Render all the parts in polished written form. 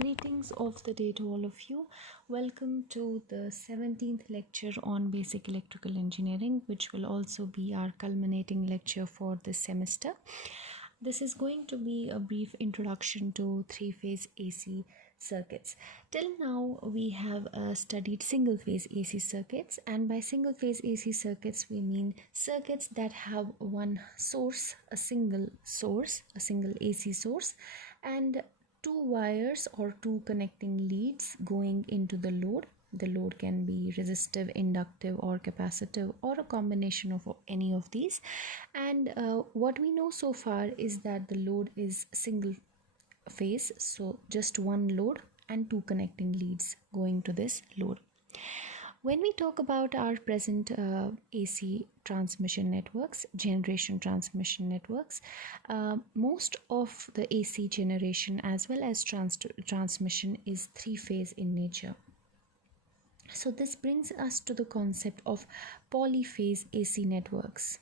Greetings of the day to all of you. Welcome to the 17th lecture on basic electrical engineering, which will also be our culminating lecture for this semester. This is going to be a brief introduction to three-phase AC circuits. Till now, we have studied single-phase AC circuits, and by single-phase AC circuits, we mean circuits that have one source, a single AC source, and two wires or two connecting leads going into the load. The load can be resistive, inductive, or capacitive, or a combination of any of these. And what we know so far is that the load is single phase, so just one load and two connecting leads going to this load. When we talk about our present AC transmission networks, generation transmission networks, most of the AC generation as well as transmission is three-phase in nature. So this brings us to the concept of polyphase AC networks.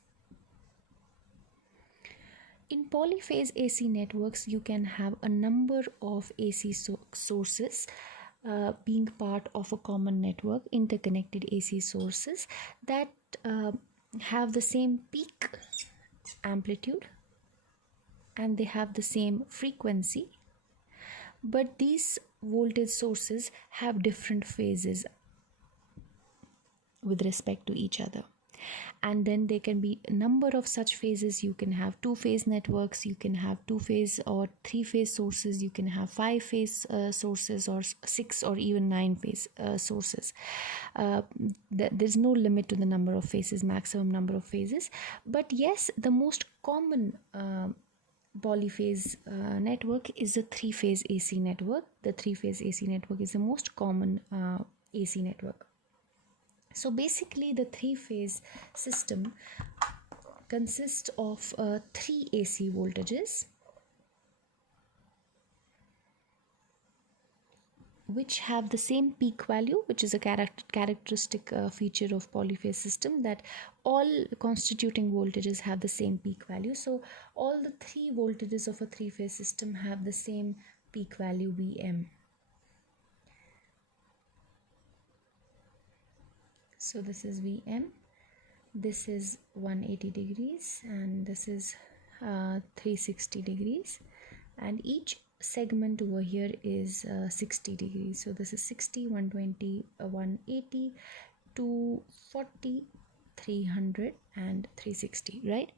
In polyphase AC networks, you can have a number of AC sources being part of a common network, interconnected AC sources that have the same peak amplitude and they have the same frequency, but these voltage sources have different phases with respect to each other. And then there can be a number of such phases. You can have two-phase networks, you can have two-phase or three-phase sources, you can have five-phase sources, or six or even nine-phase sources. There's no limit to the number of phases, maximum number of phases. But yes, the most common polyphase network is a three-phase AC network. The three-phase AC network is the most common AC network. So basically the three-phase system consists of three AC voltages which have the same peak value, which is a characteristic feature of polyphase system, that all constituting voltages have the same peak value. So all the three voltages of a three-phase system have the same peak value Vm. So this is Vm, this is 180 degrees, and this is 360 degrees, and each segment over here is 60 degrees. So this is 60, 120, 180, 240, 300 and 360, right?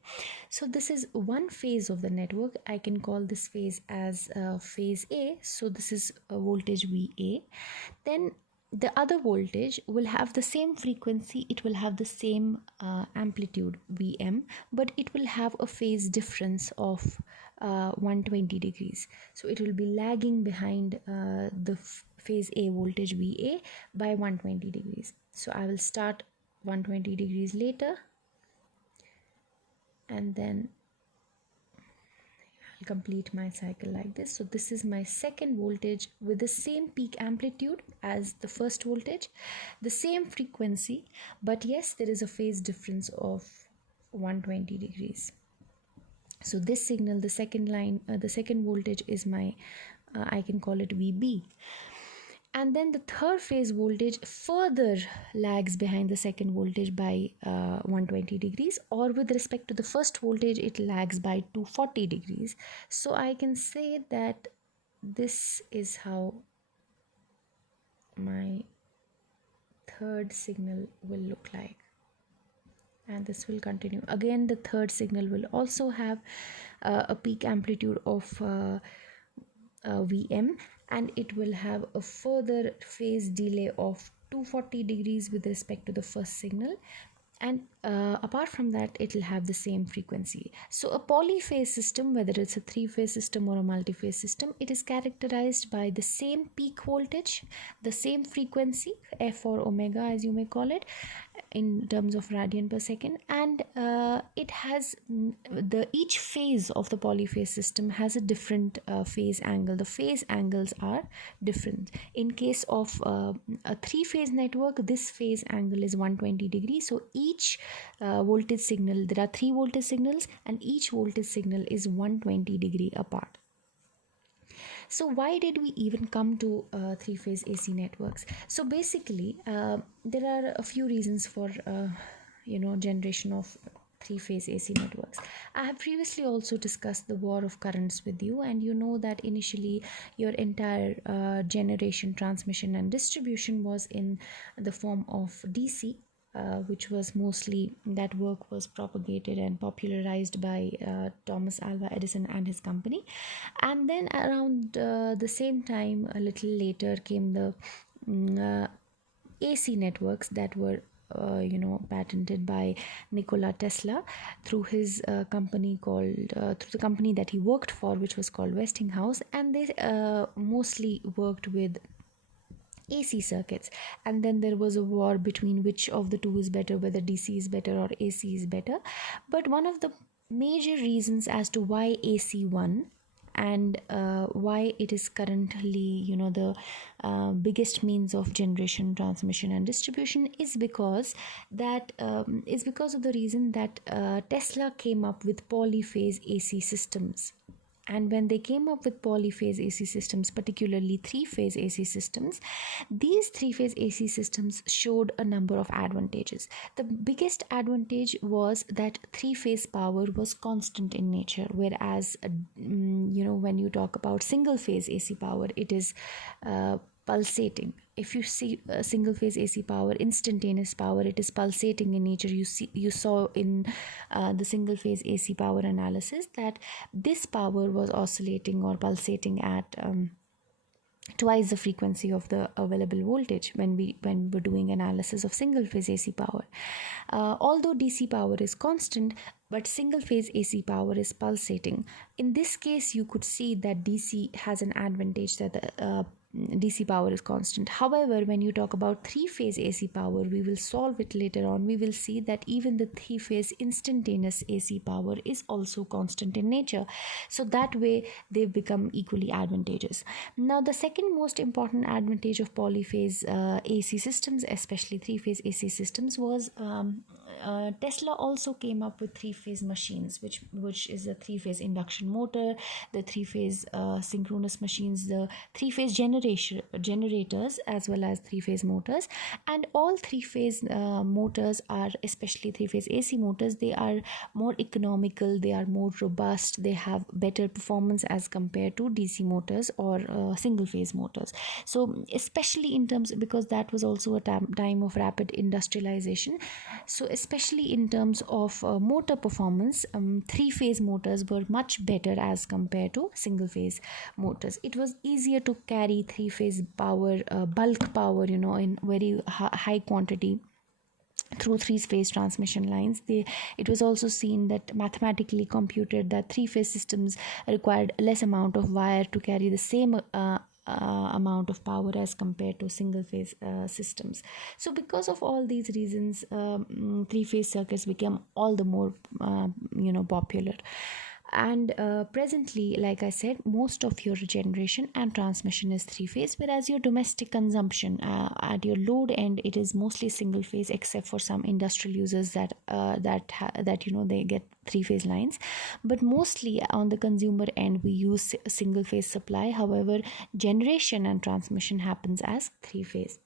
So this is one phase of the network. I can call this phase as phase A. So this is a voltage VA. Then the other voltage will have the same frequency, it will have the same amplitude Vm, but it will have a phase difference of 120 degrees. So it will be lagging behind the phase A voltage VA by 120 degrees. So I will start 120 degrees later, and then complete my cycle like this. So this is my second voltage with the same peak amplitude as the first voltage, the same frequency, but yes, there is a phase difference of 120 degrees. So this signal, the second line, the second voltage is my I can call it VB. And then the third phase voltage further lags behind the second voltage by 120 degrees, or with respect to the first voltage it lags by 240 degrees. So I can say that this is how my third signal will look like, and this will continue. Again, the third signal will also have a peak amplitude of Vm, and it will have a further phase delay of 240 degrees with respect to the first signal, and apart from that it will have the same frequency. So a polyphase system, whether it's a three-phase system or a multi-phase system, it is characterized by the same peak voltage, the same frequency, F or omega as you may call it in terms of radian per second, and it has each phase of the polyphase system has a different phase angle. The phase angles are different. In case of a three-phase network, this phase angle is 120 degrees. So each voltage signal, there are three voltage signals, and each voltage signal is 120 degree apart. So why did we even come to three-phase AC networks? So basically, there are a few reasons for generation of three-phase AC networks. I have previously also discussed the war of currents with you, and you know that initially your entire generation, transmission, and distribution was in the form of DC, which was mostly, that work was propagated and popularized by Thomas Alva Edison and his company. And then around the same time, a little later, came the AC networks that were patented by Nikola Tesla through his company called through the company that he worked for, which was called Westinghouse, and they mostly worked with AC circuits. And then there was a war between which of the two is better, whether DC is better or AC is better. But one of the major reasons as to why AC won, and why it is currently the biggest means of generation, transmission, and distribution, is because of the reason that Tesla came up with polyphase AC systems. And when they came up with polyphase AC systems, particularly three-phase AC systems, these three-phase AC systems showed a number of advantages. The biggest advantage was that three-phase power was constant in nature, whereas when you talk about single-phase AC power, it is pulsating. If you see single phase AC power, instantaneous power, it is pulsating in nature. You saw in the single phase AC power analysis that this power was oscillating or pulsating at twice the frequency of the available voltage when we're doing analysis of single phase AC power. Although DC power is constant, but single phase AC power is pulsating. In this case, you could see that DC has an advantage, that the DC power is constant. However, when you talk about three-phase AC power, we will solve it later on. We will see that even the three-phase instantaneous AC power is also constant in nature. So that way, they become equally advantageous. Now, the second most important advantage of polyphase AC systems, especially three-phase AC systems, was Tesla also came up with three-phase machines, which is a three-phase induction motor, the three-phase synchronous machines, the three-phase generators, as well as three-phase motors. And all three-phase motors are, especially three-phase AC motors, they are more economical, they are more robust, they have better performance as compared to DC motors or single-phase motors. So especially in terms, because that was also a time of rapid industrialization, so especially in terms of motor performance, three-phase motors were much better as compared to single-phase motors. It was easier to carry three-phase power, bulk power, in very high quantity through three-phase transmission lines. It was also seen that mathematically computed that three-phase systems required less amount of wire to carry the same amount of power as compared to single phase systems. So because of all these reasons, three-phase circuits became all the more popular. And presently, like I said, most of your generation and transmission is three-phase, whereas your domestic consumption at your load end, it is mostly single phase, except for some industrial users that they get three-phase lines. But mostly on the consumer end, we use single phase supply. However, generation and transmission happens as three-phase.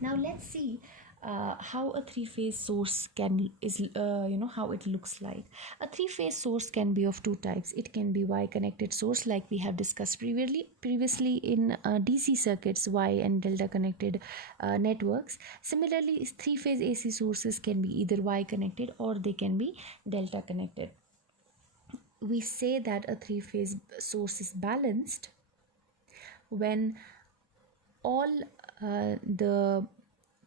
Now let's see how a three-phase source how it looks like. A three-phase source can be of two types. It can be Y-connected source, like we have discussed previously in DC circuits, Y and delta connected networks. Similarly, three-phase AC sources can be either Y-connected or they can be delta connected. We say that a three-phase source is balanced when all the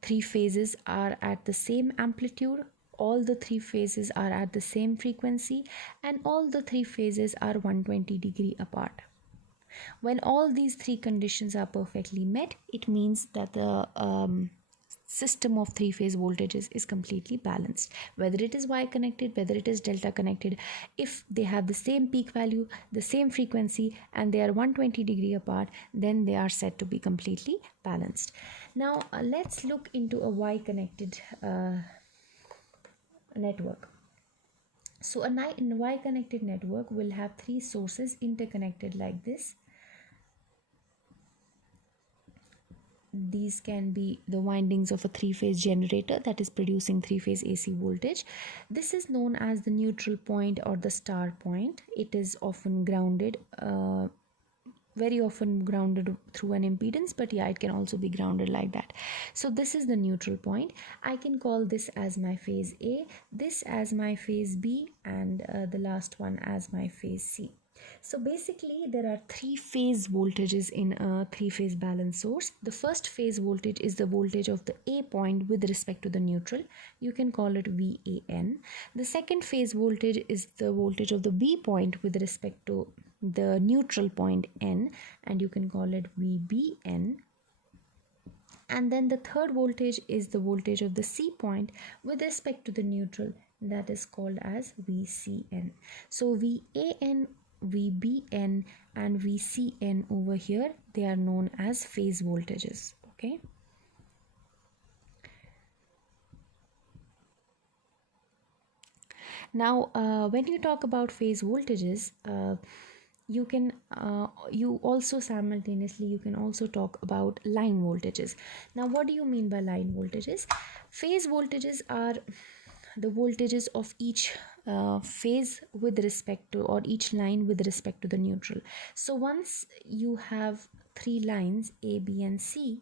three phases are at the same amplitude, all the three phases are at the same frequency, and all the three phases are 120 degree apart. When all these three conditions are perfectly met, it means that the system of three-phase voltages is completely balanced. Whether it is Y-connected, whether it is delta connected, if they have the same peak value, the same frequency, and they are 120 degree apart, then they are said to be completely balanced. Now let's look into a Y-connected network. So a Y-connected network will have three sources interconnected like this. these can be the windings of a three-phase generator that is producing three-phase AC voltage. This is known as the neutral point or the star point. It is often grounded, very often grounded through an impedance, but yeah, it can also be grounded like that. So this is the neutral point. I can call this as my phase A, this as my phase B, and the last one as my phase C. So basically there are three phase voltages in a three-phase balance source. The first phase voltage is the voltage of the A point with respect to the neutral. You can call it VAN. The second phase voltage is the voltage of the B point with respect to the neutral point N, and you can call it VBN. And then the third voltage is the voltage of the C point with respect to the neutral, that is called as VCN. So VAN, VBN and VCN over here, they are known as phase voltages. Okay. Now when you talk about phase voltages, you also simultaneously you can also talk about line voltages. Now what do you mean by line voltages? Phase voltages are the voltages of each phase with respect to, or each line with respect to the neutral. So once you have three lines A, B and C,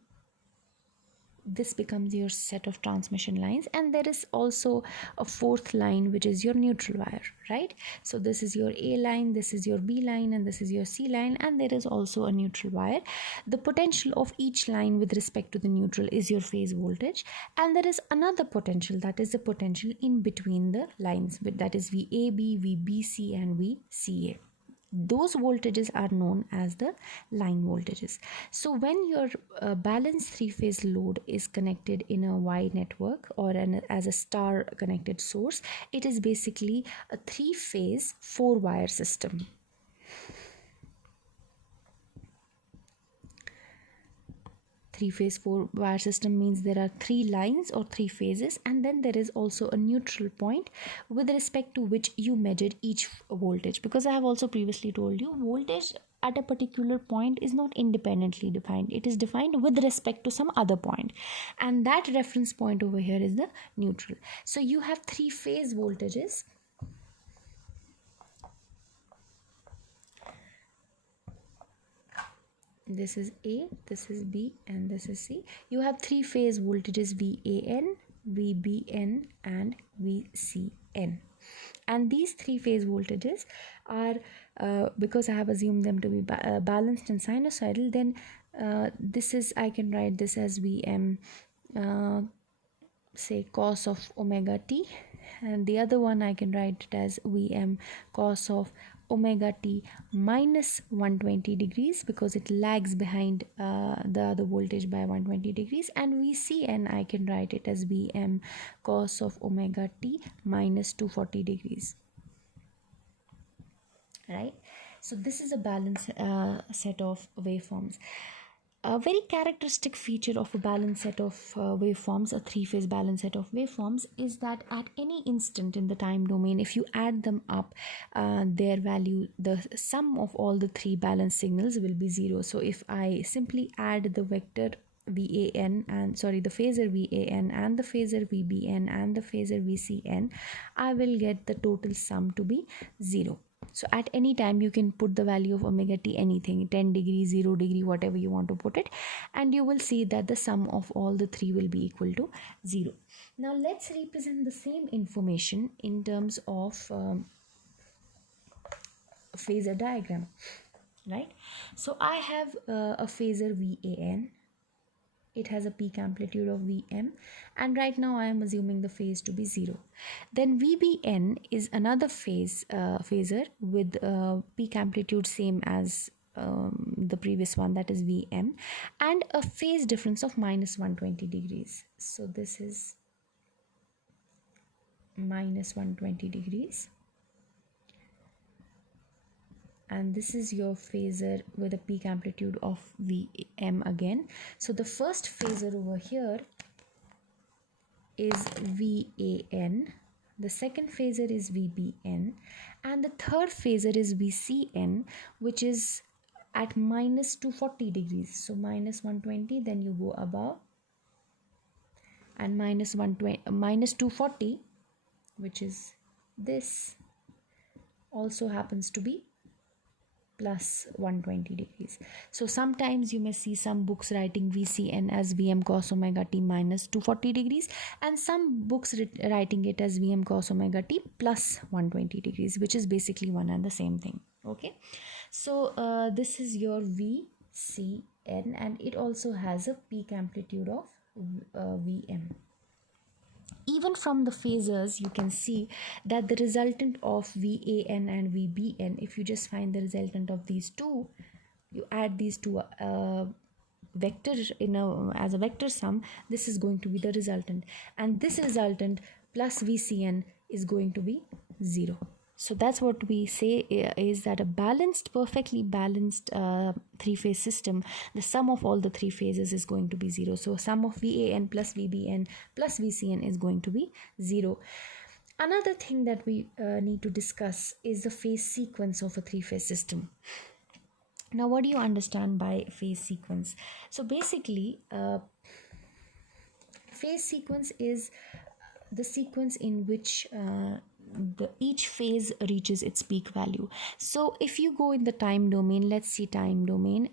this becomes your set of transmission lines, and there is also a fourth line which is your neutral wire, right? So this is your A line, this is your B line, and this is your C line, and there is also a neutral wire. The potential of each line with respect to the neutral is your phase voltage, and there is another potential, that is the potential in between the lines, that is VAB, VBC and VCA. Those voltages are known as the line voltages. So when your balanced three-phase load is connected in a Y network or as a star connected source, it is basically a three-phase four-wire system. Three-phase four-wire system means there are three lines or three phases, and then there is also a neutral point with respect to which you measured each voltage, because I have also previously told you voltage at a particular point is not independently defined. It is defined with respect to some other point, and that reference point over here is the neutral. So you have three phase voltages. This is A, this is B and this is C. You have three phase voltages VAN, VBN and VCN. And these three phase voltages are, because I have assumed them to be balanced and sinusoidal, then this is, I can write this as Vm, say cos of omega t, and the other one I can write it as Vm cos of omega t minus 120 degrees, because it lags behind the other voltage by 120 degrees, and VCN I can write it as Vm cos of omega t minus 240 degrees, right? So this is a balanced set of waveforms. A very characteristic feature of a balanced set of waveforms, a three-phase balanced set of waveforms, is that at any instant in the time domain, if you add them up, their value, the sum of all the three balanced signals will be 0. So if I simply add the vector VAN and the phasor VAN and the phasor VBN and the phasor VCN, I will get the total sum to be 0. So at any time you can put the value of omega t anything, 10 degree, 0 degree, whatever you want to put it, and you will see that the sum of all the three will be equal to 0. Now let's represent the same information in terms of phasor diagram, right? So I have a phasor VAN. It has a peak amplitude of Vm, and right now I am assuming the phase to be 0. Then VBN is another phasor with peak amplitude same as the previous one, that is Vm, and a phase difference of minus 120 degrees. So this is minus 120 degrees. And this is your phasor with a peak amplitude of Vm again. So the first phasor over here is VAN, the second phasor is VBN, and the third phasor is VCN, which is at minus 240 degrees. So minus 120, then you go above, and minus 120, minus 240, which is this, also happens to be plus 120 degrees. So sometimes you may see some books writing VCN as Vm cos omega t minus 240 degrees, and some books writing it as Vm cos omega t plus 120 degrees, which is basically one and the same thing. Okay, so this is your VCN, and it also has a peak amplitude of Vm. Even from the phasors, you can see that the resultant of VAN and VBN, if you just find the resultant of these two, you add these two vectors as a vector sum, this is going to be the resultant, and this resultant plus VCN is going to be 0. So that's what we say is that a balanced, perfectly balanced three-phase system, the sum of all the three phases is going to be 0. So sum of VAN plus VBN plus VCN is going to be 0. Another thing that we need to discuss is the phase sequence of a three-phase system. Now, what do you understand by phase sequence? So basically, phase sequence is the sequence in which each phase reaches its peak value. So if you go in the time domain, let's see time domain,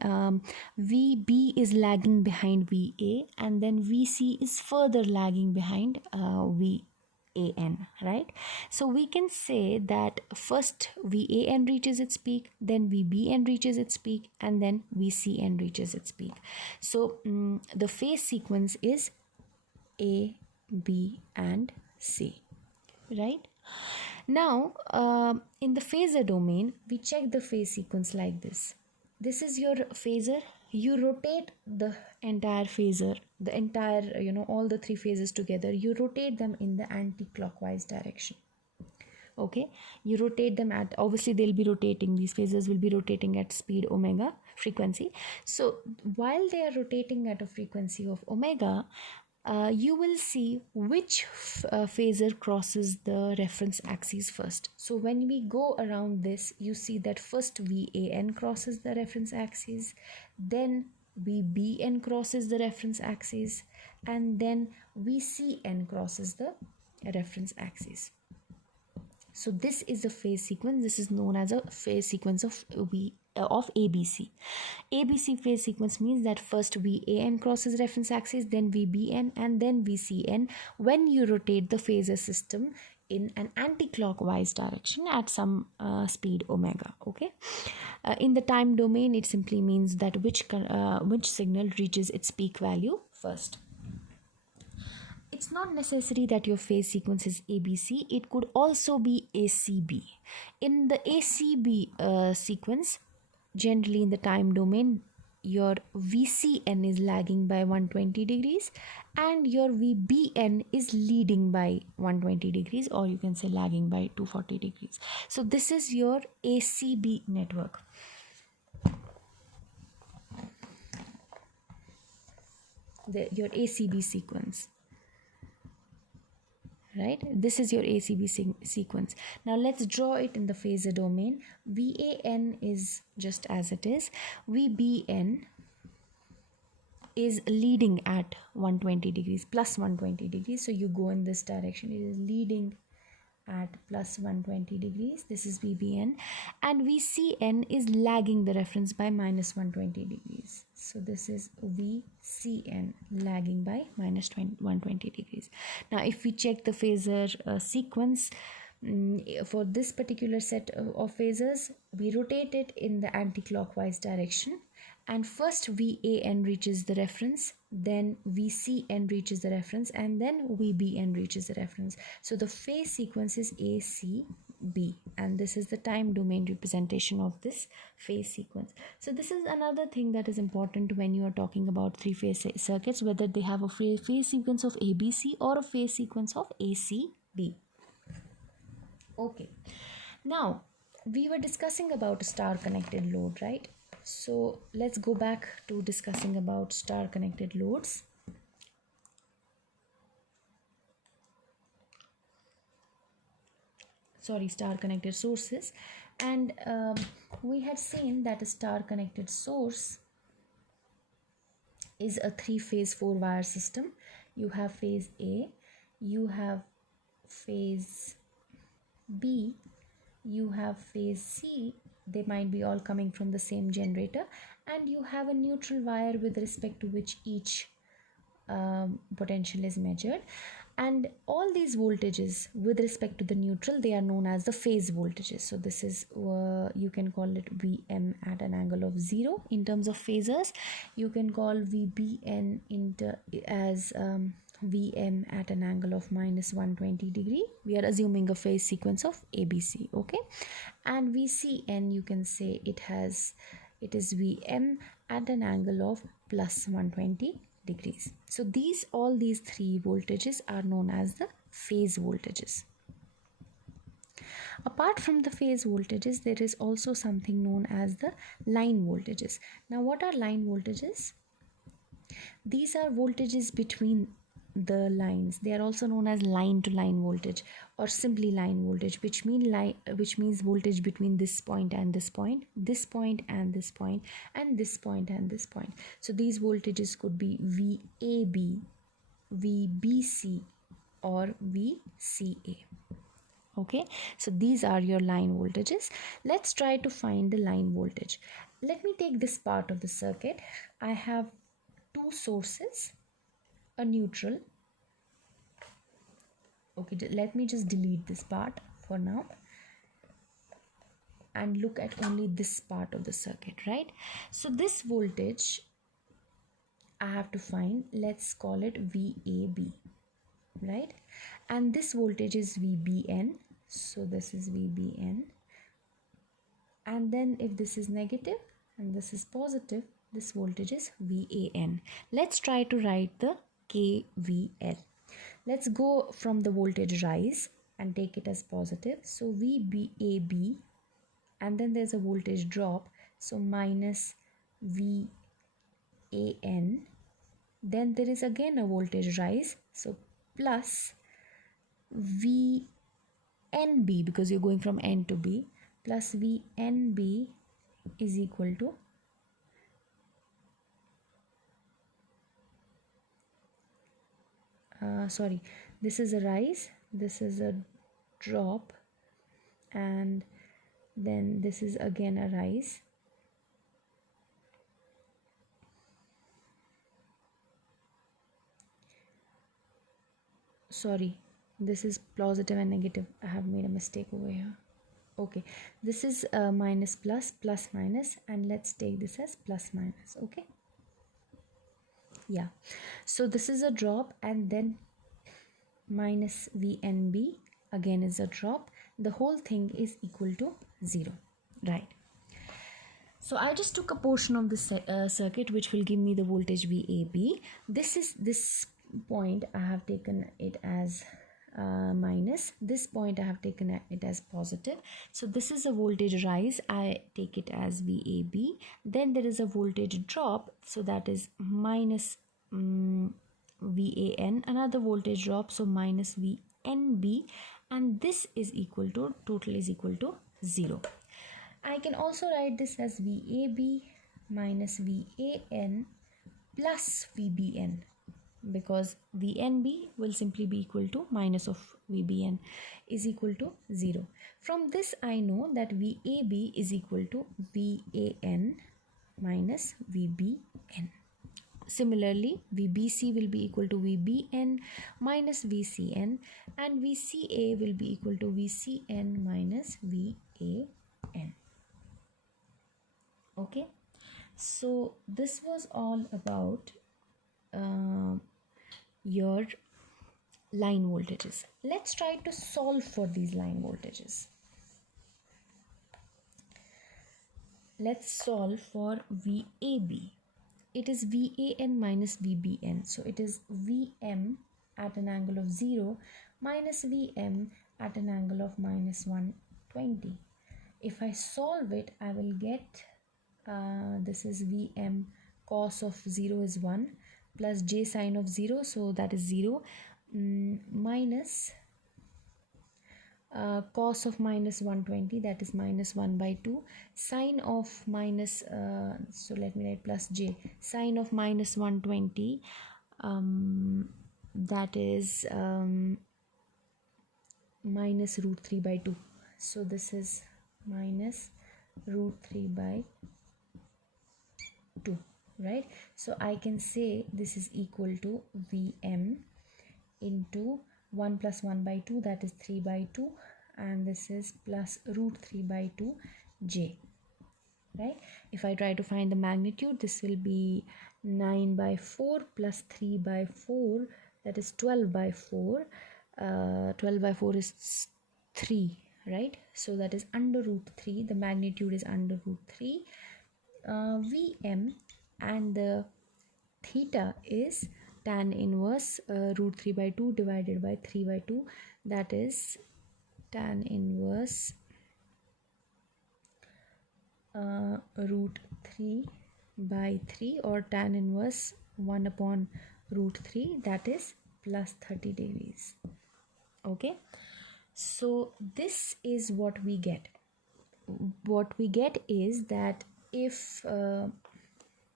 VB is lagging behind VA, and then VC is further lagging behind VAN, right? So we can say that first VAN reaches its peak, then VBN reaches its peak, and then VCN reaches its peak. So the phase sequence is A, B, and C, right? Now, in the phasor domain, we check the phase sequence like this. This is your phasor. You rotate the entire phasor, the entire, all the three phases together. You rotate them in the anti-clockwise direction. Okay, you rotate them at, obviously they'll be rotating, these phasors will be rotating at speed omega, frequency. So while they are rotating at a frequency of omega, you will see which phasor crosses the reference axis first. So when we go around this, you see that first VAN crosses the reference axis, then VBN crosses the reference axis, and then VCN crosses the reference axis. So this is the phase sequence. This is known as a phase sequence of ABC. ABC phase sequence means that first VAN crosses reference axis, then VBN, and then VCN when you rotate the phasor system in an anti-clockwise direction at some speed omega. Okay, in the time domain, it simply means that which signal reaches its peak value first. It's not necessary that your phase sequence is ABC. It could also be ACB. In the ACB sequence, generally in the time domain, your VCN is lagging by 120 degrees and your VBN is leading by 120 degrees, or you can say lagging by 240 degrees. So this is your ACB network. Your ACB sequence. Right, this is your ACB sequence. Now let's draw it in the phasor domain. VAN is just as it is. VBN is leading at 120 degrees, plus 120 degrees. So you go in this direction. It is leading at plus 120 degrees. This is VBN, and VCN is lagging the reference by minus 120 degrees. So this is VCN lagging by minus 120 degrees. Now if we check the phasor sequence for this particular set of phasors, we rotate it in the anti-clockwise direction, and first VAN reaches the reference, then VCN reaches the reference, and then VBN reaches the reference. So the phase sequence is ACB, and this is the time domain representation of this phase sequence. So this is another thing that is important when you are talking about three-phase circuits, whether they have a phase sequence of ABC or a phase sequence of ACB. Okay, now we were discussing about a star connected load, right? So let's go back to discussing about star connected loads. Star connected sources. And we had seen that a star connected source is a 3-phase 4-wire system. You have phase A, you have phase B, you have phase C, they might be all coming from the same generator, and you have a neutral wire with respect to which each potential is measured. And all these voltages with respect to the neutral, they are known as the phase voltages. So this is you can call it Vm at an angle of 0 in terms of phasors. You can call Vbn as Vm at an angle of minus 120 degree. We are assuming a phase sequence of ABC, okay? And Vcn, you can say it is Vm at an angle of plus 120 degrees. So all these three voltages are known as the phase voltages. Apart from the phase voltages, there is also something known as the line voltages. Now, what are line voltages? These are voltages between the lines. They are also known as line to line voltage or simply line voltage, which means voltage between this point and this point, this point and this point, and this point and this point. So these voltages could be VAB, VBC, or VCA. Okay, so these are your line voltages. Let's try to find the line voltage. Let me take this part of the circuit. I have two sources, a neutral. Okay, let me just delete this part for now and look at only this part of the circuit, right? So this voltage I have to find, let's call it VAB, right? And this voltage is VBN, so this is VBN. And then if this is negative and this is positive, this voltage is VAN. Let's try to write the KVL. Let's go from the voltage rise and take it as positive. So VBAB, and then there's a voltage drop, so minus VAN. Then there is again a voltage rise, so plus VNB, because you're going from N to B, plus VNB is equal to this is a rise, this is a drop, and then this is again a rise. Sorry, this is positive and negative. I have made a mistake over here. Okay, this is minus plus, plus minus, and let's take this as plus minus. Okay, yeah, so this is a drop, and then minus VNB again is a drop. The whole thing is equal to 0, right? So I just took a portion of this circuit which will give me the voltage VAB. This point I have taken it as minus, this point I have taken it as positive. So this is a voltage rise, I take it as VAB. Then there is a voltage drop, so that is minus VAN, another voltage drop, so minus VNB, and this is equal to, total is equal to 0. I can also write this as VAB minus VAN plus VBN, because VNB will simply be equal to minus of VBN is equal to 0. From this I know that VAB is equal to VAN minus VBN. Similarly, VBC will be equal to VBN minus VCN, and VCA will be equal to VCN minus VAN. Okay, so this was all about your line voltages. Let's try to solve for these line voltages. Let's solve for VAB. It is VAN minus VBN. So it is VM at an angle of 0 minus VM at an angle of minus 120. If I solve it, I will get this is VM cos of 0 is 1 plus J sine of 0, so that is 0, minus cos of minus 120, that is minus 1 by 2, sine of minus, so let me write plus j, sine of minus 120, that is minus root 3 by 2. So this is minus root 3 by 2, right? So I can say this is equal to Vm into 1 plus 1 by 2, that is 3 by 2, and this is plus root 3 by 2 j, right? If I try to find the magnitude, this will be 9 by 4 plus 3 by 4, that is 12 by 4. 12 by 4 is 3, right? So that is under root 3, the magnitude is under root 3. Vm and the theta is tan inverse root 3 by 2 divided by 3 by 2, that is tan inverse root 3 by 3, or tan inverse 1 upon root 3, that is plus 30 degrees. Okay, so this is what we get. What we get is that if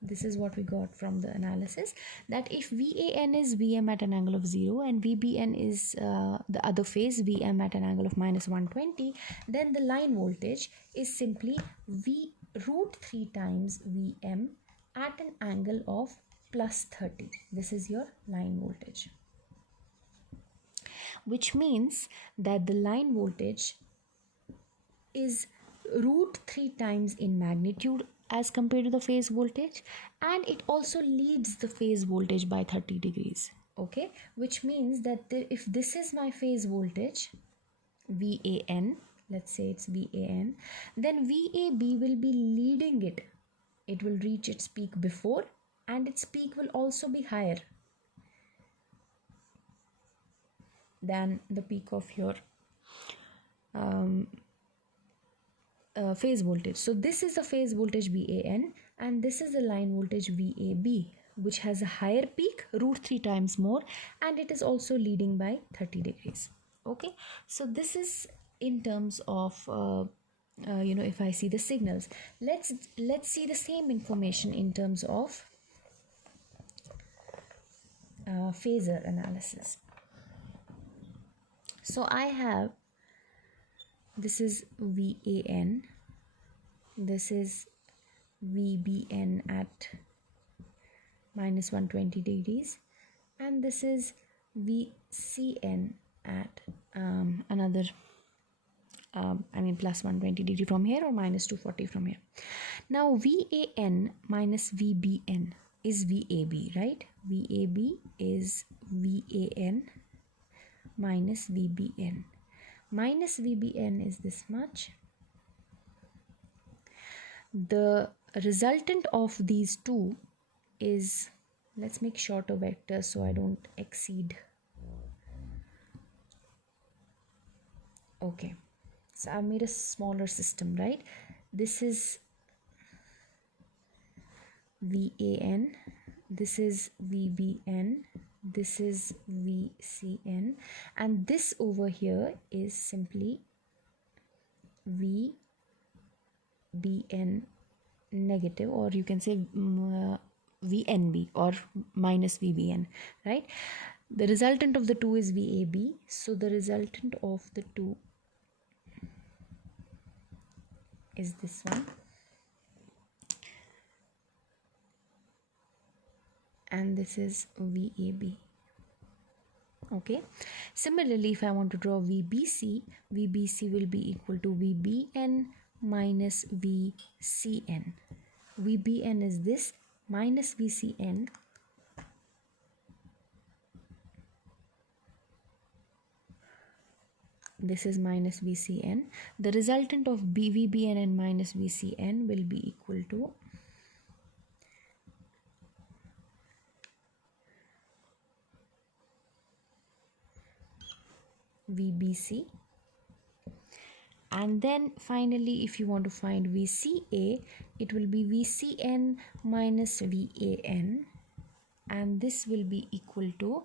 this is what we got from the analysis, that if VAN is Vm at an angle of 0 and VBN is the other phase Vm at an angle of minus 120, then the line voltage is simply V root 3 times Vm at an angle of plus 30. This is your line voltage, which means that the line voltage is root 3 times in magnitude as compared to the phase voltage, and it also leads the phase voltage by 30 degrees. Okay, which means that if this is my phase voltage VAN, let's say it's VAN, then VAB will be leading it. It will reach its peak before, and its peak will also be higher than the peak of your phase voltage. So this is the phase voltage VAN, and this is the line voltage VAB, which has a higher peak, root 3 times more, and it is also leading by 30 degrees. Okay, so this is in terms of if I see the signals. Let's see the same information in terms of phasor analysis. So I have, this is VAN, this is VBN at minus 120 degrees, and this is VCN at another plus 120 degree from here, or minus 240 from here. Now VAN minus VBN is VAB, right? VAB is VAN minus VBN. Minus VBN is this much. The resultant of these two is, let's make shorter vectors so I don't exceed. Okay, so I've made a smaller system, right? This is VAN, this is VBN, this is VCN, and this over here is simply VBN negative, or you can say VNB or minus VBN, right? The resultant of the two is VAB, so the resultant of the two is this one, and this is VAB. Okay, similarly, if I want to draw VBC, VBC will be equal to VBN minus VCN. VBN is this minus VCN, this is minus VCN. The resultant of VBN and minus VCN will be equal to VBC, and then finally if you want to find VCA, it will be VCN minus VAN, and this will be equal to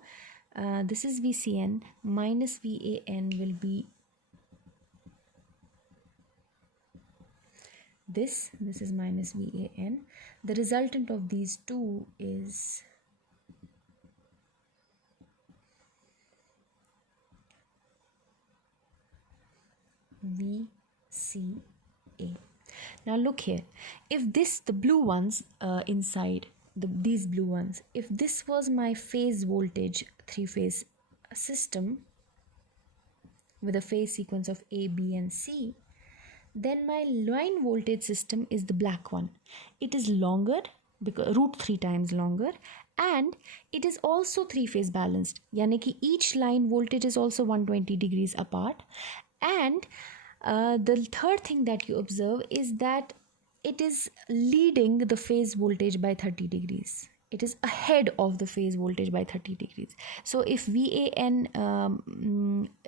this is VCN minus VAN will be this is minus VAN. The resultant of these two is VCA. Now look here, if this, the blue ones inside, these blue ones, if this was my phase voltage three-phase system with a phase sequence of A, B and C, then my line voltage system is the black one. It is longer, because root 3 times longer, and it is also three-phase balanced. Yani ki each line voltage is also 120 degrees apart. And the third thing that you observe is that it is leading the phase voltage by 30 degrees. It is ahead of the phase voltage by 30 degrees. So if VAN,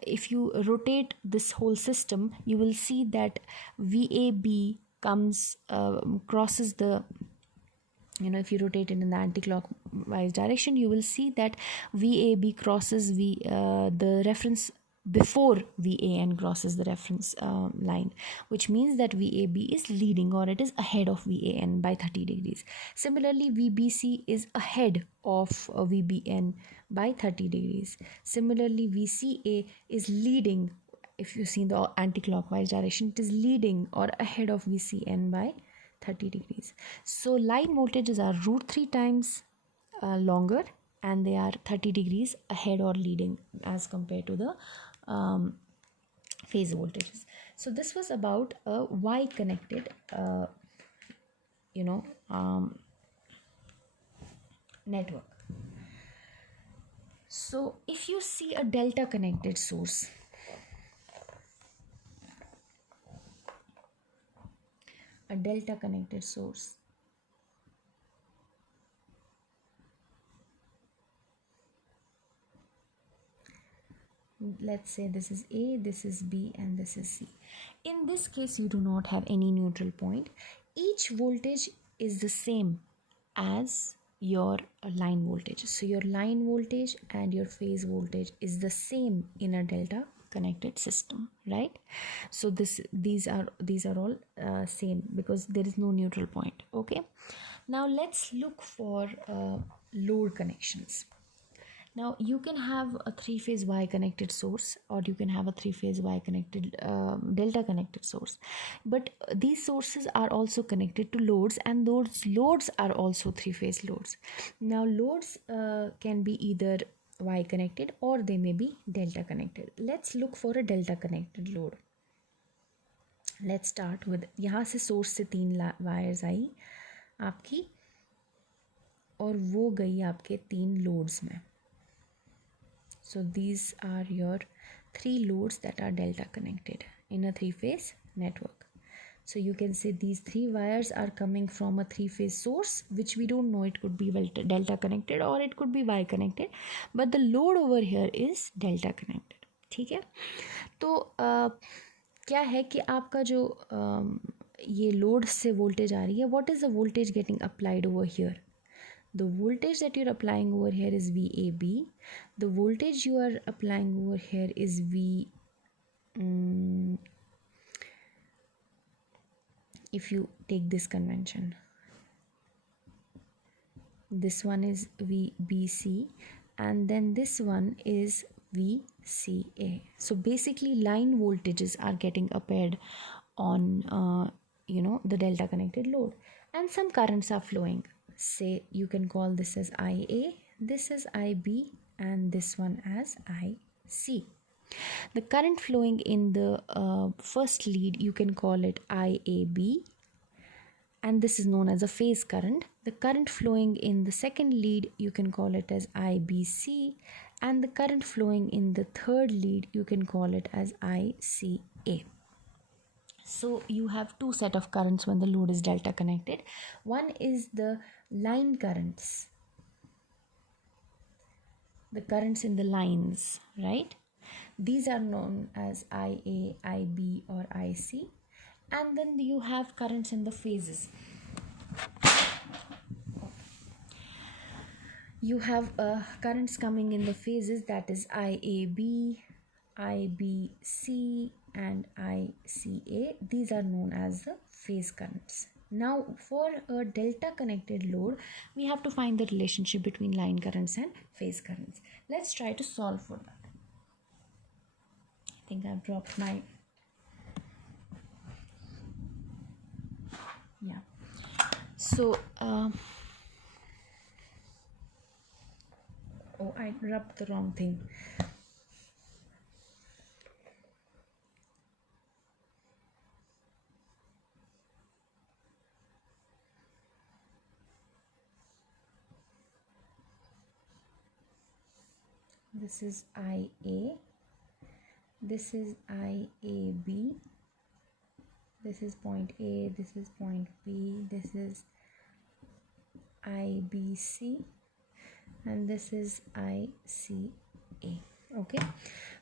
if you rotate this whole system, you will see that VAB comes, crosses the, if you rotate it in the anti-clockwise direction, you will see that VAB crosses the reference before VAN crosses the reference line, which means that VAB is leading, or it is ahead of VAN by 30 degrees. Similarly, VBC is ahead of VBN by 30 degrees. Similarly, VCA is leading, if you see in the anti-clockwise direction, it is leading or ahead of VCN by 30 degrees. So line voltages are root 3 times longer, and they are 30 degrees ahead or leading as compared to the phase voltages. So this was about a Y connected network. So if you see a delta connected source, let's say this is A, this is B and this is C. In this case, you do not have any neutral point. Each voltage is the same as your line voltage. So your line voltage and your phase voltage is the same in a delta connected system, right? So these are all same, because there is no neutral point. Okay, now let's look for load connections. Now you can have a three-phase Y connected source, or you can have a three-phase Y connected delta connected source, but these sources are also connected to loads, and those loads are also three-phase loads. Now loads can be either Y connected or they may be delta connected. Let's look for a delta connected load. Let's start with, यहाँ से source से 3 wires आई आपकी, और वो गई आपके 3 loads में. So these are your 3 loads that are delta connected in a 3-phase network. So you can say these 3 wires are coming from a 3-phase source, which we don't know, it could be delta connected or it could be Y connected, but the load over here is delta connected. ठीक है, तो क्या है कि आपका जो ये load से वोल्टेज आ रही है, what is the voltage getting applied over here? The voltage that you're applying over here is VAB. The voltage you are applying over here is if you take this convention, this one is VBC, and then this one is VCA. So basically line voltages are getting applied on the delta connected load, and some currents are flowing. Say you can call this as IA, this is IB, and this one as IC. The current flowing in the first lead, you can call it IAB, and this is known as a phase current. The current flowing in the second lead, you can call it as IBC, and the current flowing in the third lead, you can call it as ICA. So you have 2 set of currents when the load is delta connected. One is the line currents, the currents in the lines, right? These are known as IA, IB or IC. And then you have currents in the phases. You have currents coming in the phases, that is IAB, IBC, and ICA, these are known as the phase currents. Now for a delta connected load, we have to find the relationship between line currents and phase currents. Let's try to solve for that. I think I've dropped my, yeah. So, oh, I rubbed the wrong thing. This is IA, this is IAB, this is point A, this is point B, this is IBC, and this is ICA. Okay,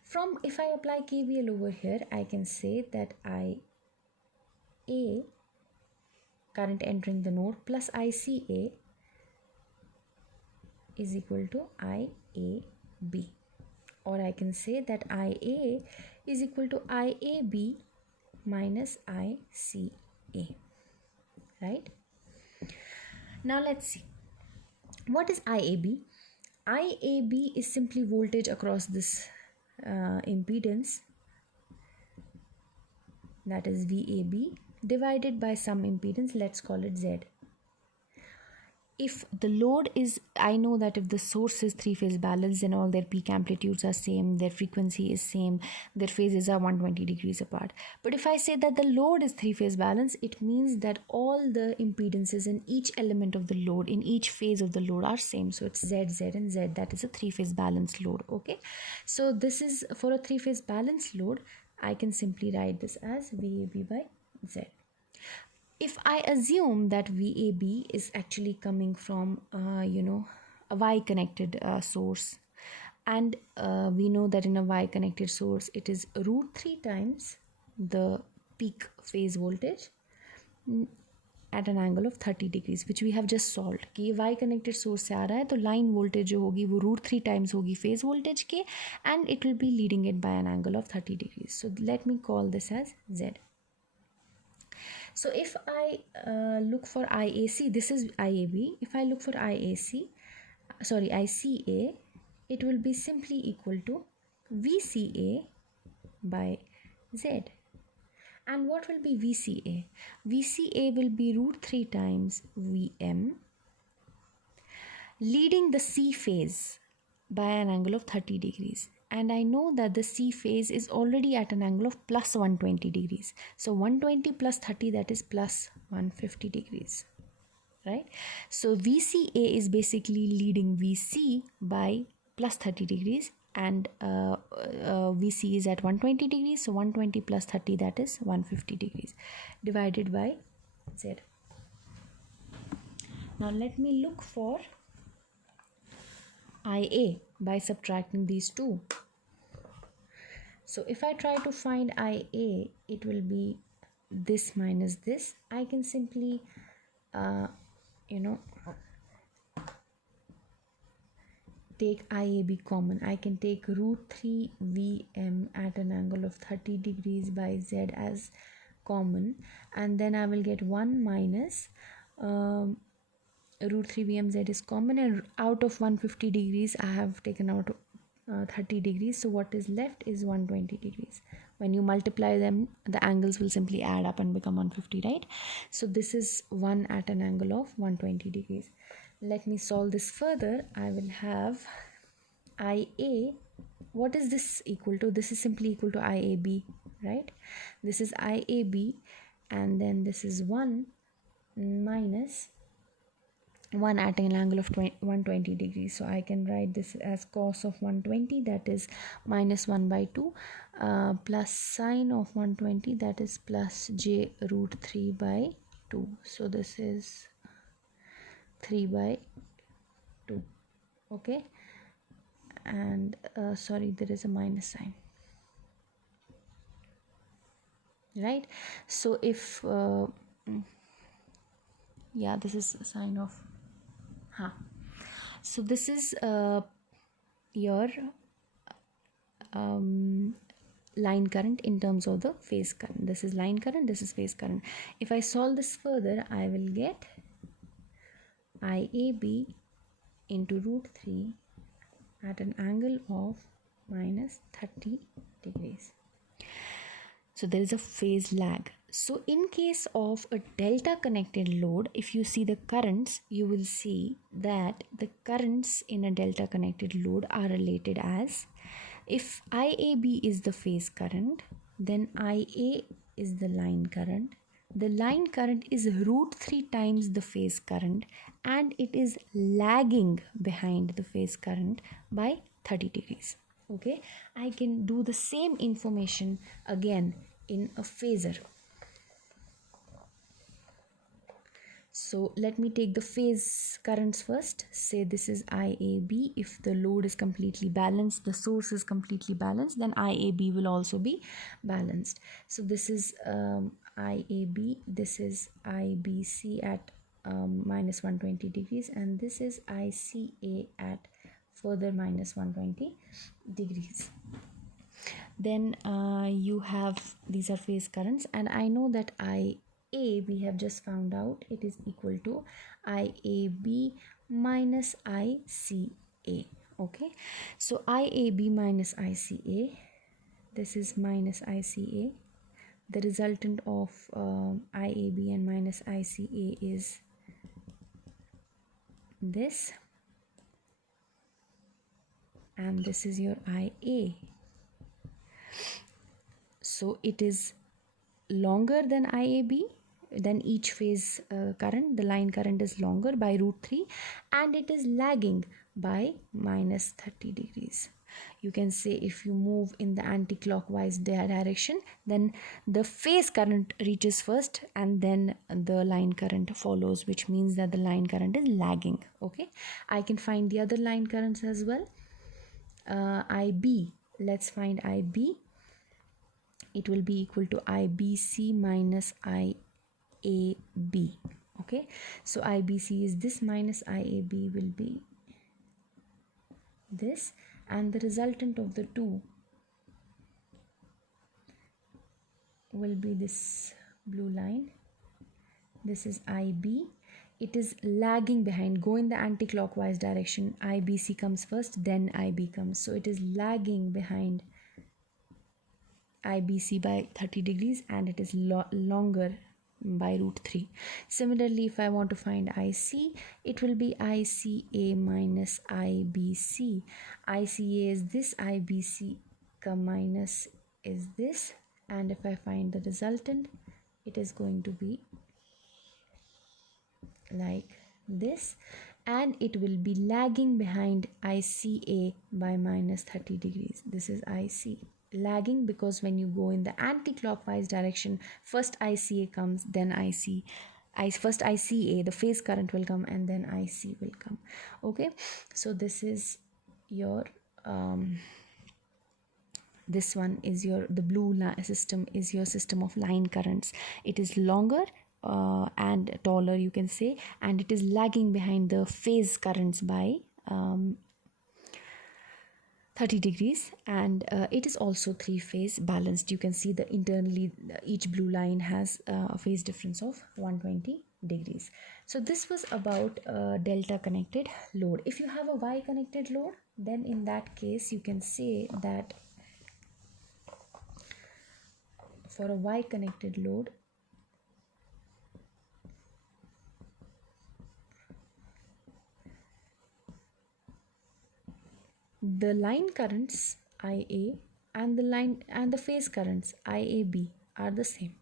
from if I apply KVL over here, I can say that IA, current entering the node, plus ICA is equal to IAB, or I can say that IA is equal to IAB minus ICA, right? Now let's see, what is IAB? IAB is simply voltage across this impedance, that is VAB, divided by some impedance, let's call it Z. If the load is, I know that if the source is three-phase balanced, then all their peak amplitudes are same, their frequency is same, their phases are 120 degrees apart. But if I say that the load is three-phase balanced, it means that all the impedances in each element of the load, in each phase of the load, are same. So it's Z, Z and Z. That is a three-phase balanced load. Okay. So this is for a three-phase balanced load. I can simply write this as VAB by Z. If I assume that VAB is actually coming from, a Y-connected source, and we know that in a Y-connected source, it is root 3 times the peak phase voltage at an angle of 30 degrees, which we have just solved. कि ये Y-connected source से आ रहा है, तो line voltage जो होगी वो root 3 times होगी phase voltage के, and it will be leading it by an angle of 30 degrees. So let me call this as Z. So if I look for IAC, this is IAB. If I look for ICA, it will be simply equal to VCA by Z. And what will be VCA? VCA will be root 3 times VM, leading the C phase by an angle of 30 degrees. And I know that the C phase is already at an angle of plus 120 degrees. So 120 plus 30, that is plus 150 degrees, right? So VCA is basically leading VC by plus 30 degrees, and VC is at 120 degrees. So 120 plus 30, that is 150 degrees, divided by Z. Now let me look for IA by subtracting these two. So if I try to find IA, it will be this minus this. I can simply take IAB common. I can take root 3 VM at an angle of 30 degrees by Z as common, and then I will get 1 minus root 3 VMZ is common, and out of 150 degrees I have taken out 30 degrees, so what is left is 120 degrees. When you multiply them, the angles will simply add up and become 150, right? So this is 1 at an angle of 120 degrees. Let me solve this further. I will have IA. What is this equal to? This is simply equal to IAB, right? This is IAB, and then this is 1 minus 1 at an angle of 120 degrees. So I can write this as cos of 120, that is minus 1 by 2, plus sine of 120, that is plus j root 3 by 2. So this is 3 by 2. Okay, and sorry, there is a minus sign, right? So if yeah, this is a sign of so this is your line current in terms of the phase current. This is line current, this is phase current. If I solve this further, I will get IAB into root 3 at an angle of minus 30 degrees. So there is a phase lag. So in case of a delta connected load, if you see the currents, you will see that the currents in a delta connected load are related as, if IAB is the phase current, then IA is the line current. The line current is root 3 times the phase current, and it is lagging behind the phase current by 30 degrees. Okay, I can do the same information again in a phasor. So let me take the phase currents first. Say this is IAB. If the load is completely balanced, the source is completely balanced, then IAB will also be balanced. So this is IAB, this is IBC at minus 120 degrees, and this is ICA at further minus 120 degrees. Then you have, these are phase currents, and I know that IA, we have just found out, it is equal to IAB minus ICA. Okay, so IAB minus ICA, this is minus ICA. The resultant of IAB and minus ICA is this, and this is your IA. So it is longer than IAB, than each phase current. The line current is longer by root 3, and it is lagging by minus 30 degrees. You can say if you move in the anti-clockwise direction, then the phase current reaches first and then the line current follows, which means that the line current is lagging. Okay, I can find the other line currents as well. IB, let's find IB. It will be equal to IBC minus IAB. Okay, so IBC is this minus IAB will be this, and the resultant of the two will be this blue line. This is IB. It is lagging behind. Go in the anti-clockwise direction. IBC comes first, then IB comes. So it is lagging behind IBC by 30 degrees, and it is longer by root 3. Similarly, if I want to find IC, it will be ICA minus IBC. ICA is this, IBC minus is this, and if I find the resultant, it is going to be like this, and it will be lagging behind ICA by minus 30 degrees. This is IC. Lagging because when you go in the anti-clockwise direction, first ICA comes, then first ICA, the phase current will come, and then IC will come. Okay, so this is your this one is your, the blue system is your system of line currents. It is longer and taller, you can say, and it is lagging behind the phase currents by 30 degrees, and it is also 3-phase balanced. You can see that internally each blue line has a phase difference of 120 degrees. So this was about delta connected load. If you have a Y connected load, then in that case you can say that for a Y connected load, the line currents IA and the phase currents IAB are the same.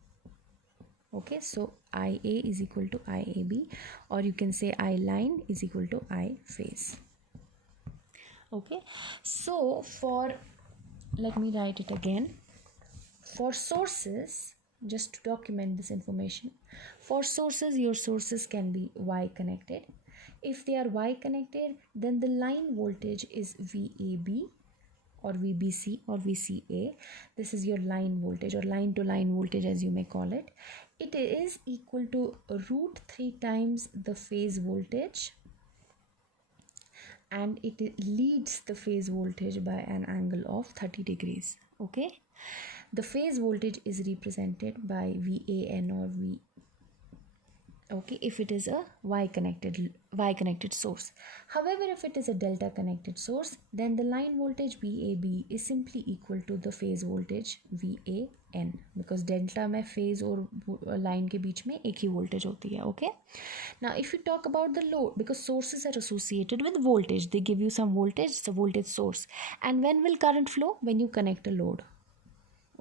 Okay, so IA is equal to IAB, or you can say I line is equal to I phase. Okay, so let me write it again. For sources, just to document this information, for sources, your sources can be Y connected. If they are Y connected, then the line voltage is VAB or VBC or VCA. This is your line voltage, or line to line voltage as you may call it. It is equal to root 3 times the phase voltage, and it leads the phase voltage by an angle of 30 degrees. Okay, The phase voltage is represented by VAN or V, okay, if it is a y connected source. However, if it is a delta connected source, then the line voltage VAB is simply equal to the phase voltage VAN, because delta में phase और line के बीच में एक ही voltage होती है. Okay, now if you talk about the load, because sources are associated with voltage, they give you some voltage, it's a voltage source. And when will current flow? When you connect a load.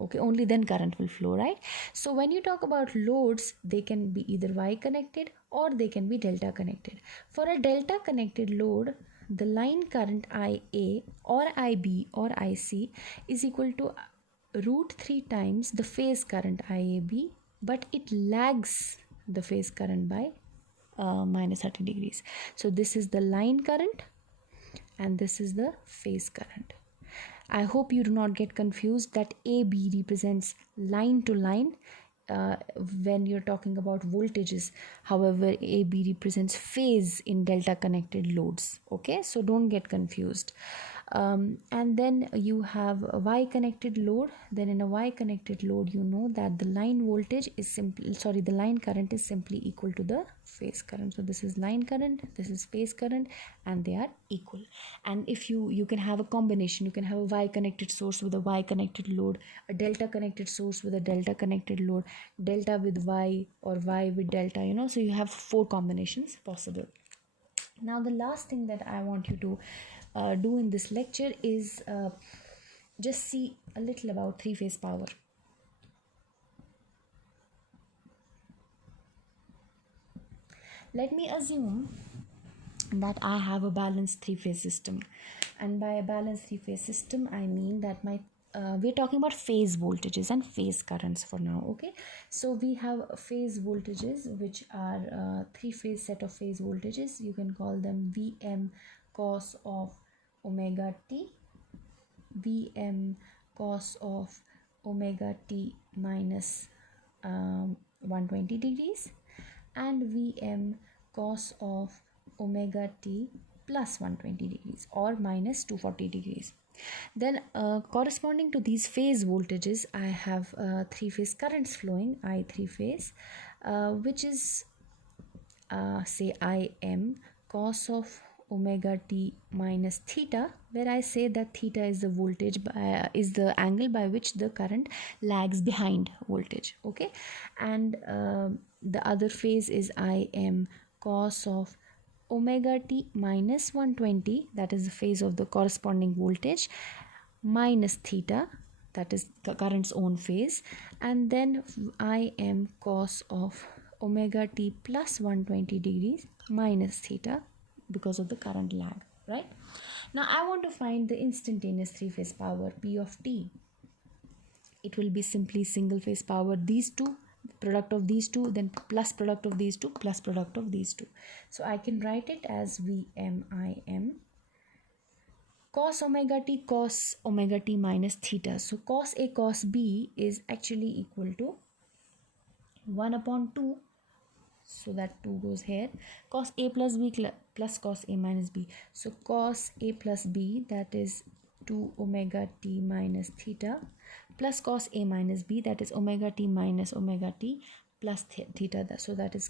Okay, only then current will flow, right? So when you talk about loads, they can be either Y connected or they can be delta connected. For a delta connected load, the line current IA or IB or IC is equal to root 3 times the phase current IAB, but it lags the phase current by minus 30 degrees. So this is the line current and this is the phase current. I hope you do not get confused that AB represents line to line when you're talking about voltages. However, AB represents phase in delta connected loads. Okay, so don't get confused. And then you have a Y connected load. Then in a Y connected load, you know that the line voltage is the line current is simply equal to the phase current. So this is line current, this is phase current, and they are equal. And if you can have a combination, you can have a Y connected source with a Y connected load, a delta connected source with a delta connected load, delta with Y or Y with delta, so you have 4 combinations possible. Now the last thing that I want you to do in this lecture is just see a little about 3-phase power. Let me assume that I have a balanced 3-phase system, and by a balanced 3-phase system I mean that we're talking about phase voltages and phase currents for now. Okay, so we have phase voltages, which are 3-phase set of phase voltages. You can call them Vm cos of omega t, Vm cos of omega t minus 120 degrees, and Vm cos of omega t plus 120 degrees or minus 240 degrees. Then corresponding to these phase voltages, I have 3-phase currents flowing, I 3-phase, which is say Im cos of omega t minus theta, where I say that theta is the voltage is the angle by which the current lags behind voltage. Okay, and the other phase is Im cos of omega t minus 120, that is the phase of the corresponding voltage, minus theta, that is the current's own phase, and then Im cos of omega t plus 120 degrees minus theta because of the current lag, right? Now I want to find the instantaneous 3-phase power P of t. It will be simply single phase power, these two, product of these two, then plus product of these two, plus product of these two. So I can write it as Vm cos omega t minus theta. So cos A cos B is actually equal to 1 upon 2. So that 2 goes here. Cos A plus B plus cos A minus B. So cos A plus B, that is 2 omega t minus theta, plus cos A minus B, that is omega t minus omega t plus theta. So that is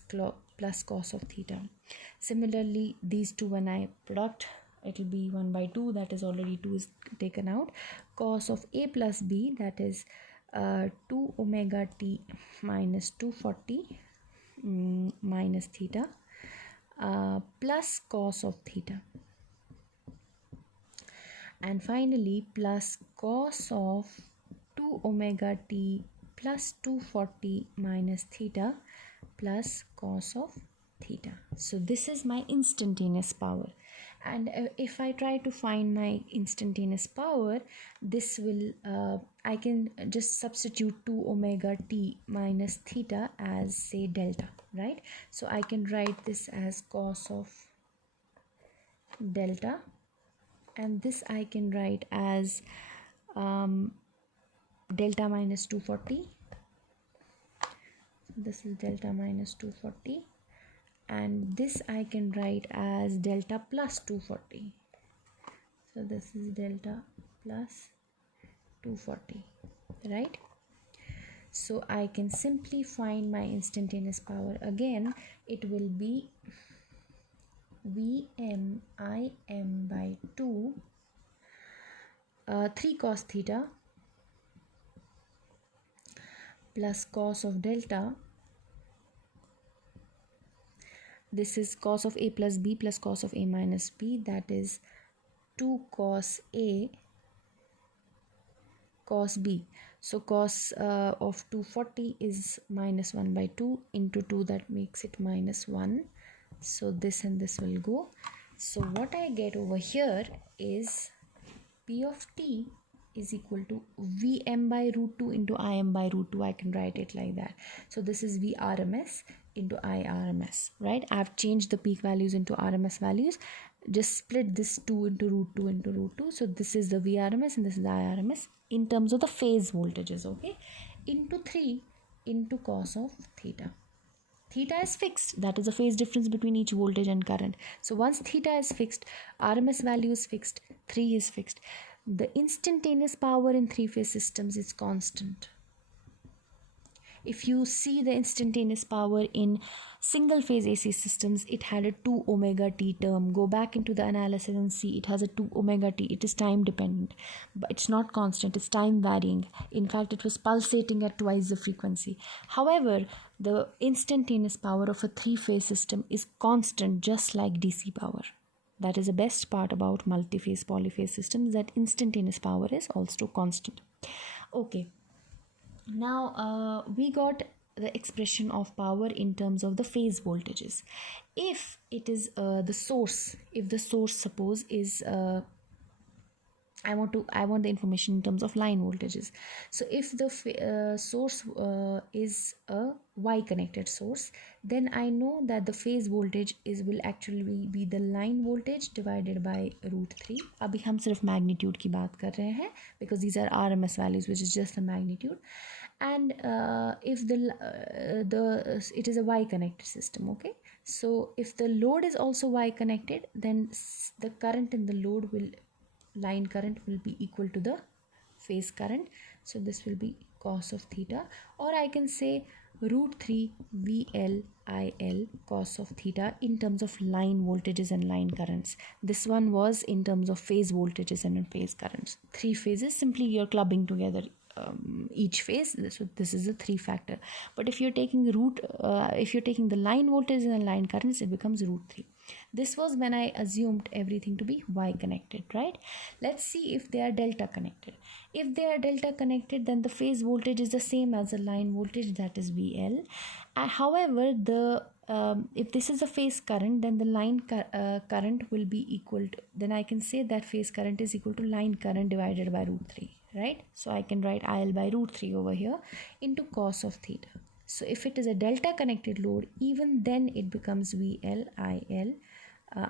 plus cos of theta. Similarly, these two, when I product, it will be 1 by 2, that is already 2 is taken out. Cos of A plus B, that is 2 omega t minus 240 minus theta plus cos of theta, and finally plus cos of 2 omega t plus 240 minus theta plus cos of theta. So this is my instantaneous power, and if I try to find my instantaneous power, this will I can just substitute 2 omega t minus theta as, say, delta, right? So I can write this as cos of delta, and this I can write as delta minus 240. So this is delta minus 240, and this I can write as delta plus 240. So this is delta plus 240. right? So I can simply find my instantaneous power. Again, it will be Vm Im by 2 3 cos theta plus cos of delta. This is cos of a plus b plus cos of a minus b, that is 2 cos a cos b. So cos of 240 is minus 1 by 2 into 2, that makes it minus 1. So this and this will go. So what I get over here is P of t is equal to Vm by root 2 into Im by root 2. I can write it like that. So this is Vrms into IRMS, right? I've changed the peak values into RMS values. Just split this 2 into root 2 into root 2. So this is the Vrms and this is the IRMS in terms of the phase voltages, okay? Into 3 into cos of theta. Theta is fixed, that is the phase difference between each voltage and current. So once theta is fixed, RMS value is fixed, 3 is fixed. The instantaneous power in three-phase systems is constant. If you see the instantaneous power in single phase AC systems, it had a 2 omega t term. Go back into the analysis and see it has a 2 omega t. It is time dependent, but it's not constant, it's time varying. In fact, it was pulsating at twice the frequency. However, the instantaneous power of a three-phase system is constant, just like DC power. That is the best part about multi-phase polyphase systems, that instantaneous power is also constant. Okay. Now we got the expression of power in terms of the phase voltages. If it is the source, if the source suppose is I want the information in terms of line voltages. So if the source is a Y connected source, then I know that the phase voltage will actually be the line voltage divided by root 3. अभी हम सिर्फ magnitude की बात कर रहे हैं, because these are RMS values, which is just the magnitude. And if it is a Y connected system, okay? So if the load is also Y connected, then the current in the load line current will be equal to the phase current. So this will be cos of theta, or I can say root 3 VLIL cos of theta in terms of line voltages and line currents. This one was in terms of phase voltages and phase currents. Three phases, simply you're clubbing together each phase. So this is a 3 factor. But if you're taking if you're taking the line voltage and the line currents, it becomes root 3. This was when I assumed everything to be Y connected, right? Let's see if they are delta connected. If they are delta connected, then the phase voltage is the same as the line voltage, that is VL. However, if this is a phase current, then the line current will be equal to, then I can say that phase current is equal to line current divided by root 3, right? So I can write IL by root 3 over here into cos of theta. So if it is a delta connected load, even then it becomes VLIL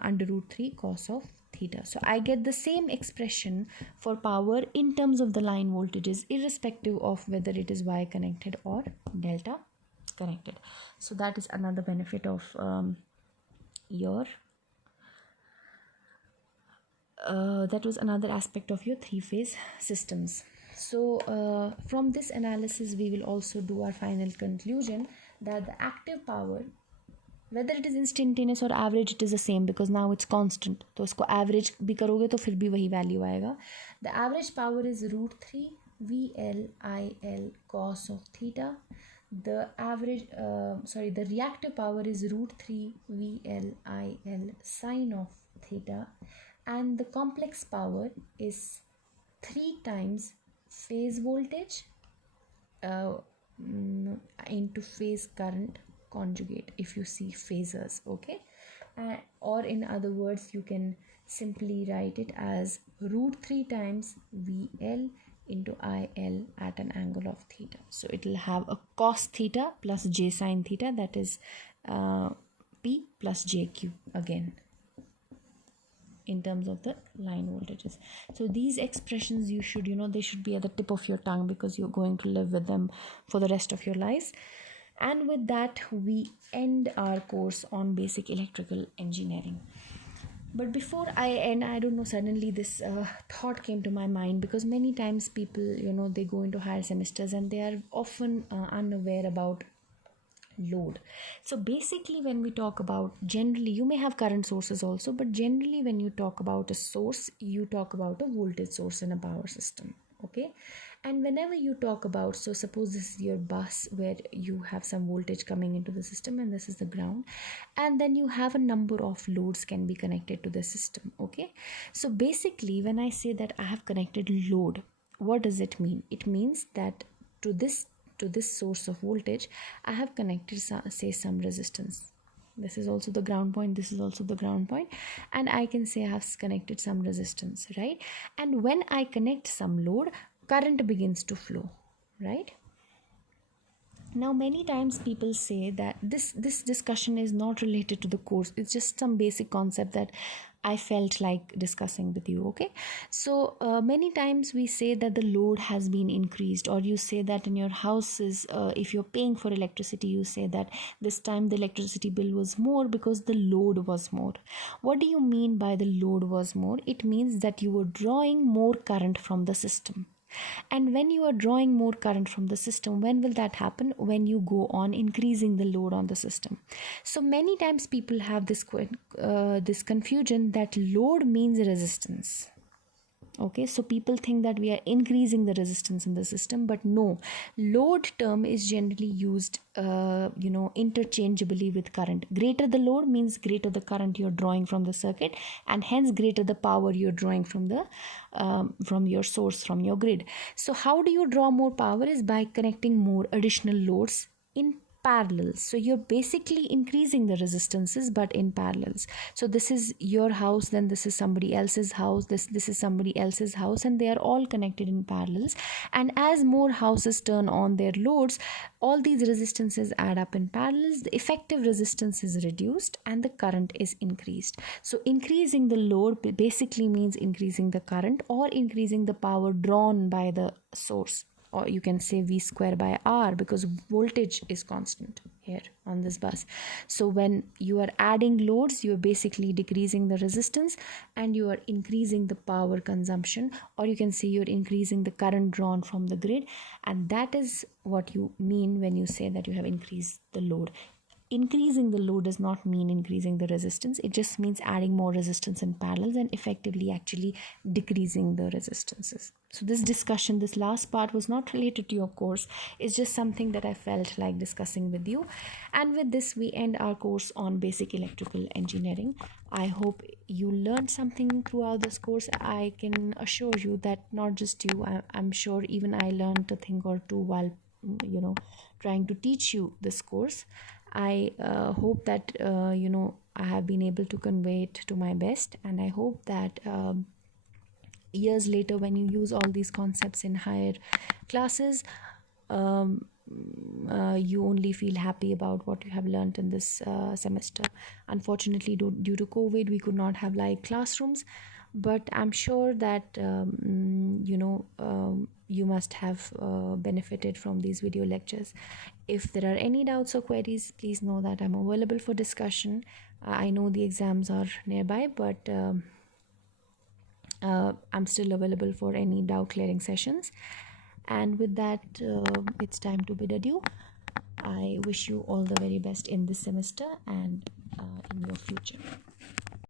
under root 3 cos of theta. So I get the same expression for power in terms of the line voltages, irrespective of whether it is Y connected or delta connected. So that is another benefit of that was another aspect of your three-phase systems. So from this analysis, we will also do our final conclusion that the active power, whether it is instantaneous or average, it is the same, because now it's constant. तो इसको average भी करोगे तो फिर भी वही value आएगा. The average power is root 3 VLIL cos of theta. The reactive power is root 3 VLIL sin of theta. And the complex power is 3 times phase voltage into phase current conjugate, if you see phasors, okay? Or in other words, you can simply write it as root 3 times VL into IL at an angle of theta. So it will have a cos theta plus j sin theta, that is P plus JQ again, in terms of the line voltages. So these expressions, you should, they should be at the tip of your tongue, because you're going to live with them for the rest of your lives. And with that, we end our course on basic electrical engineering. But before I end, I don't know, suddenly this thought came to my mind, because many times people, they go into higher semesters and they are often unaware about load. So basically, when we talk about, generally you may have current sources also, but generally when you talk about a source, you talk about a voltage source in a power system. Okay, and whenever you talk about, so suppose this is your bus where you have some voltage coming into the system and this is the ground, and then you have a number of loads can be connected to the system. Okay, so basically when I say that I have connected load, what does it mean? It means that to this source of voltage I have connected say some resistance. This is also the ground point, this is also the ground point, and I can say I have connected some resistance, right? And when I connect some load, current begins to flow, right? Now many times people say that this discussion is not related to the course, it's just some basic concept that I felt like discussing with you. Okay, so many times we say that the load has been increased, or you say that in your houses, if you're paying for electricity, you say that this time the electricity bill was more because the load was more. What do you mean by the load was more? It means that you were drawing more current from the system. And when you are drawing more current from the system, when will that happen? When you go on increasing the load on the system. So many times people have this confusion that load means resistance. Okay, so people think that we are increasing the resistance in the system, but no, load term is generally used interchangeably with current. Greater the load means greater the current you're drawing from the circuit, and hence greater the power you're drawing from the from your source, from your grid. So how do you draw more power? Is by connecting more additional loads in parallel. So you're basically increasing the resistances, but in parallels. So this is your house, then this is somebody else's house, this is somebody else's house, and they are all connected in parallels. And as more houses turn on their loads, all these resistances add up in parallels, the effective resistance is reduced and the current is increased. So increasing the load basically means increasing the current or increasing the power drawn by the source, or you can say V square by R, because voltage is constant here on this bus. So when you are adding loads, you are basically decreasing the resistance and you are increasing the power consumption, or you can say you're increasing the current drawn from the grid. And that is what you mean when you say that you have increased the load. Increasing the load does not mean increasing the resistance. It just means adding more resistance in parallels and effectively actually decreasing the resistances. So this discussion, this last part, was not related to your course. It's just something that I felt like discussing with you. And with this, we end our course on basic electrical engineering. I hope you learned something throughout this course. I can assure you that not just you, I'm sure even I learned a thing or two while trying to teach you this course. I hope that I have been able to convey it to my best, and I hope that years later, when you use all these concepts in higher classes, you only feel happy about what you have learned in this semester. Unfortunately, due to COVID, we could not have live classrooms, but I'm sure that you must have benefited from these video lectures. If there are any doubts or queries, please know that I'm available for discussion. I know the exams are nearby, but I'm still available for any doubt clearing sessions. And with that, it's time to bid adieu. I wish you all the very best in this semester and in your future.